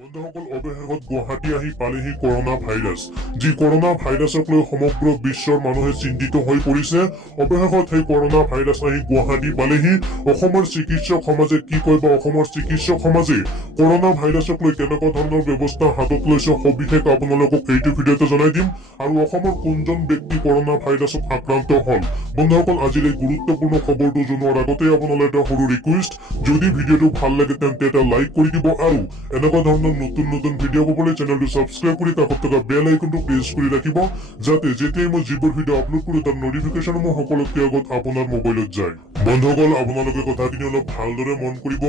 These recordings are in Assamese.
বন্ধুসকল অৱশেষত গুৱাহাটী আহি পালেহি কৰোনা ভাইৰাছ যি কৰোনা ভাইৰাছক লৈ সমগ্ৰ বিশ্বৰ মানুহে চিন্তিত হৈ পৰিছে অৱশেষত সেই কৰোনা ভাইৰাছ আহি গুৱাহাটী পালেহি অসমৰ চিকিৎসক সমাজে কি কয় বা অসমৰ চিকিৎসক সমাজে কৰোনা ভাইৰাছক লৈ কেনেকুৱা ধৰণৰ ব্যৱস্থা হাতত লৈছে সবিশেষ আপোনালোকক এইটো ভিডিঅ'তে জনাই দিম আৰু অসমৰ কোনজন ব্যক্তি কৰোনা ভাইৰাছক আক্ৰান্ত হল বন্ধুসকল আজিৰ এই গুৰুত্বপূৰ্ণ খবৰটো জনোৱাৰ আগতে আপোনালোকৰ এটা সৰু ৰিকুৱেষ্ট যদি ভিডিঅ'টো ভাল লাগে তেন্তে এটা লাইক কৰি দিব আৰু এনেকুৱা ধৰণৰ নতুন নতুন ভিডিঅ' পাবলৈ চেনেলটো সাবস্ক্ৰাইব কৰি কাষত থকা বেল আইকনটো প্ৰেছ কৰি ৰাখিব যাতে যেতিয়াই মই যিবোৰ ভিডিঅ' আপলোড কৰোঁ তাৰ নটিফিকেশ্যনসমূহ সকলোতকৈ আগত আপোনাৰ মোবাইলত যায় বন্ধুসকল আপোনালোকে কথাখিনি অলপ ভালদৰে মন কৰিব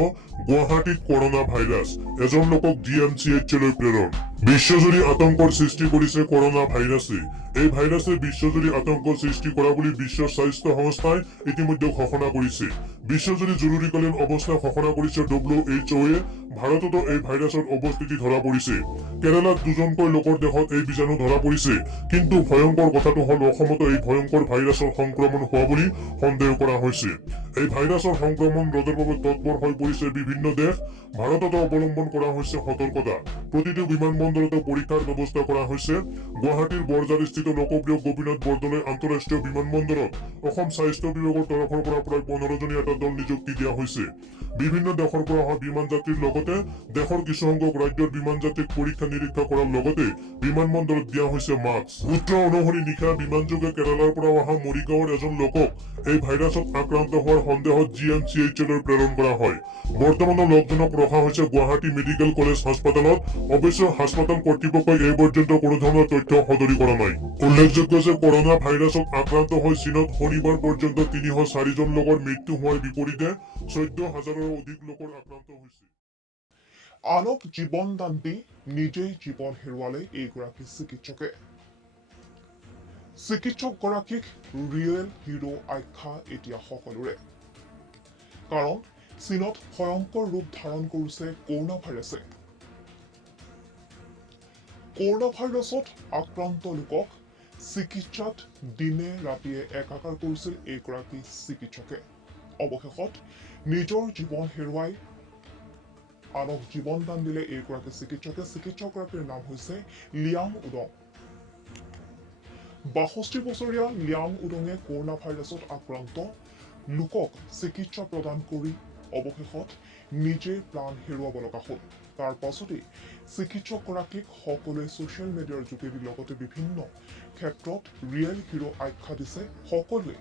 গুৱাহাটীত কৰোনা ভাইৰাছ এজন লোকক GMCHলৈ প্ৰেৰণ বিশ্বজুৰি আতংকৰ সৃষ্টি কৰিছে কৰোনা ভাইৰাছে এই ভাইৰাছে বিশ্বজুৰি আতংকৰ সৃষ্টি কৰা বুলি বিশ্ব স্বাস্থ্য সংস্থাই ইতিমধ্যে ঘোষণা কৰিছে বিশ্বজুৰি জৰুৰীকালীন অৱস্থা ঘোষণা কৰিছে WHO ভাৰততো এই ভাইৰাছৰ অৱস্থিতি ধৰা পৰিছে কেৰালাত দুজনকৈ লোকৰ দেহত এই বীজাণু ধৰা পৰিছে কিন্তু ভয়ংকৰ কথাটো হল অসমতো এই ভয়ংকৰ ভাইৰাছৰ সংক্ৰমণ হোৱা বুলি সন্দেহ কৰা হৈছে এই ভাইৰাছৰ সংক্ৰমণ ৰোধৰ বাবে তৎপৰ হৈ পৰিছে বিভিন্ন দেশ ভাৰততো অৱলম্বন কৰা হৈছে সতৰ্কতা প্ৰতিটো বিমানবন্দৰতে পৰীক্ষাৰ ব্যৱস্থা কৰা হৈছে গুৱাহাটীৰ বৰঝাৰস্থিত লোকপ্ৰিয় গোপীনাথ বৰদলৈ আন্তঃৰাষ্ট্ৰীয় বিমানবন্দৰত অসম স্বাস্থ্য বিভাগৰ তৰফৰ পৰা প্ৰায় 15জনীয়া এটা দল নিযুক্তি দিয়া হৈছে বিভিন্ন দেশৰ পৰা অহা বিমান যাত্ৰীৰ লগতে দেশৰ কিছু সংখ্যক ৰাজ্যৰ বিমান যাত্ৰীক পৰীক্ষা নিৰীক্ষা কৰাৰ লগতে বিমানবন্দৰত দিয়া হৈছে মাস্ক সূত্ৰ অনুসৰি নিশা বিমানযোগে কেৰালাৰ পৰা অহা মৰিগাঁৱৰ এজন লোকক এই ভাইৰাছত আক্ৰান্ত হোৱাৰ সন্দেহত GMCHলৈ প্ৰেৰণ কৰা হয় বৰ্তমানৰ লোকজনক ৰখা হৈছে গুৱাহাটী মেডিকেল কলেজ হাস্পতালত অৱশ্যে হাস্পতাল কৰ্তৃপক্ষই এই পৰ্যন্ত কোনো ধৰণৰ তথ্য সদৰি কৰা নাই উল্লেখযোগ্য যে কৰোনা ভাইৰাছত আক্ৰান্ত হৈ চীনত শনিবাৰ পৰ্যন্ত 304জন লোকৰ মৃত্যু হোৱাৰ বিপৰীতে 14,000ৰো অধিক লোকৰ আক্ৰান্ত হৈছে আনক জীৱন দান দি নিজেই জীৱন হেৰুৱালে এইগৰাকী চিকিৎসকে চিকিৎসকগৰাকীক ৰিয়েল হিৰো আখ্যা এতিয়া সকলোৰে কাৰণ চীনত ভয়ংকৰ ৰূপ ধাৰণ কৰিছে কৰোনা ভাইৰাছে কৰোনা ভাইৰাছত আক্ৰান্ত লোকক চিকিৎসাত দিনে ৰাতিয়ে একাকাৰ কৰিছিল এইগৰাকী চিকিৎসকে অৱশেষত নিজৰ জীৱন হেৰুৱাই আনক জীৱন দান দিলে এইগৰাকী চিকিৎসকগৰাকীৰ নাম হৈছে লিয়াং উডং 62 বছৰীয়া লিয়াং উডঙে কৰোনা ভাইৰাছত আক্ৰান্ত লোকক চিকিৎসা প্ৰদান কৰি অৱশেষত নিজে প্ৰাণ হেৰুৱাব লগা হ'ল তাৰ পাছতেই চিকিৎসকগৰাকীক সকলোৱে ছ'চিয়েল মিডিয়াৰ যোগেদি লগতে বিভিন্ন ক্ষেত্ৰত ৰিয়েল হিৰো আখ্যা দিছে সকলোৱে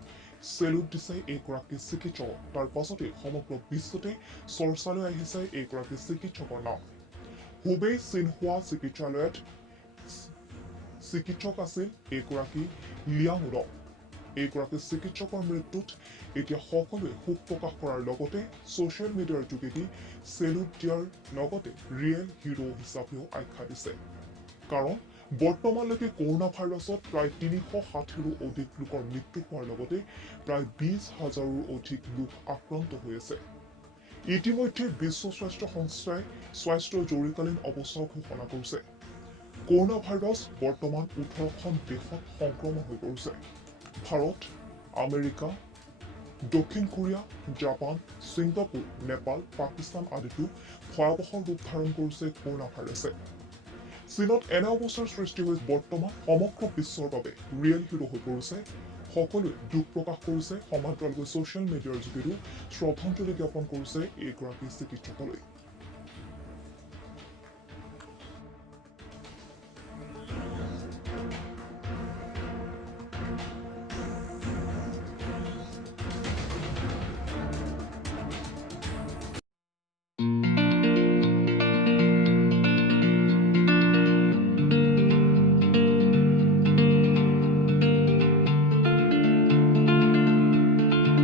চেলুট দিছে এইগৰাকী চিকিৎসক তাৰ পাছতেই সমগ্ৰ বিশ্বতে চৰ্চালৈ আহিছে এইগৰাকী চিকিৎসকৰ নাম হুবেই চিনহুৱা চিকিৎসালয়ত চিকিৎসক আছিল এইগৰাকী লিয়াং উডং এইগৰাকী চিকিৎসকৰ মৃত্যুত এতিয়া সকলোৱে শোক প্ৰকাশ কৰাৰ লগতে ছ'চিয়েল মিডিয়াৰ যোগেদি চেলুট দিয়াৰ লগতে ৰিয়েল হিৰো হিচাপেও আখ্যা দিছে কাৰণ বৰ্তমানলৈকে কৰোনা ভাইৰাছত প্ৰায় 360ৰো অধিক লোকৰ মৃত্যু হোৱাৰ লগতে প্ৰায় 20,000ৰো অধিক লোক আক্ৰান্ত হৈ আছে ইতিমধ্যে বিশ্ব স্বাস্থ্য সংস্থাই স্বাস্থ্য জৰুৰীকালীন অৱস্থা ঘোষণা কৰিছে কৰোনা ভাইৰাছ বৰ্তমান 18খন দেশত সংক্ৰমণ হৈ পৰিছে ভাৰত আমেৰিকা দক্ষিণ Korea Japan Singapore Nepal Pakistan আদিতো ভয়াৱহ ৰূপ ধাৰণ কৰিছে কৰোনা ভাইৰাছে চীনত এনে অৱস্থাৰ সৃষ্টি হৈ বৰ্তমান সমগ্ৰ বিশ্বৰ বাবে ৰিয়েল হিৰো হৈ পৰিছে সকলোৱে দুখ প্ৰকাশ কৰিছে সমান্তৰালকৈ ছ'চিয়েল মিডিয়াৰ যোগেদিও শ্ৰদ্ধাঞ্জলি জ্ঞাপন কৰিছে এইগৰাকী চিকিৎসকলৈ